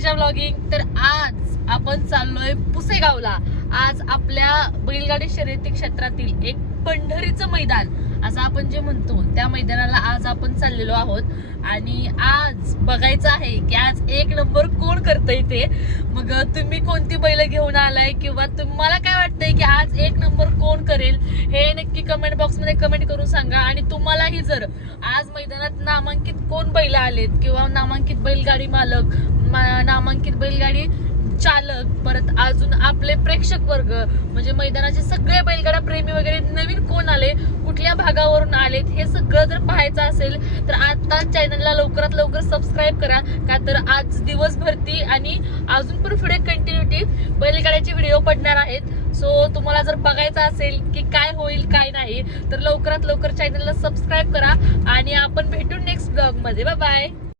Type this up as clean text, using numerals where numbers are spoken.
Sreeja vlogging. तर आज आपण चाललोय पुसेगावला। आज आपल्या बैलगाडी शर्यती क्षेत्रातील एक पंढरीचं मैदान असं आपण जे म्हणतो त्या मैदानाला आज आपण चाललेलो आहोत आणि आज बघायचं आहे की आज एक नंबर कोण करतंय ते। मग तुम्ही कोणती बैल घेऊन आलाय किंवा तुम्हाला काय वाटतंय की आज एक नंबर कोण करेल हे नक्की कमेंट बॉक्स मध्ये कमेंट करून सांगा। आणि तुम्हालाही जर आज मैदानात नामांकित कोण बैल आलेत किंवा नामांकित बैलगाडी मालक, नामांकित बैलगाडी चालक, परत अजून आपले प्रेक्षक वर्ग म्हणजे मैदानाचे सगळे बैलगाडा प्रेमी वगैरे नवीन कोण आले, कुठल्या भागावरून आलेत हे सगळं जर पाहायचं असेल तर आता चॅनलला लवकरात लवकर सबस्क्राईब करा। का तर आज दिवसभरती आणि अजून पण पुढे कंटिन्युटी बैलगाड्याचे व्हिडिओ पडणार आहेत। सो तुम्हाला जर बघायचं असेल की काय होईल काय नाही तर लवकरात लवकर चॅनलला सबस्क्राईब करा आणि आपण भेटू नेक्स्ट ब्लॉग मध्ये। Bye bye.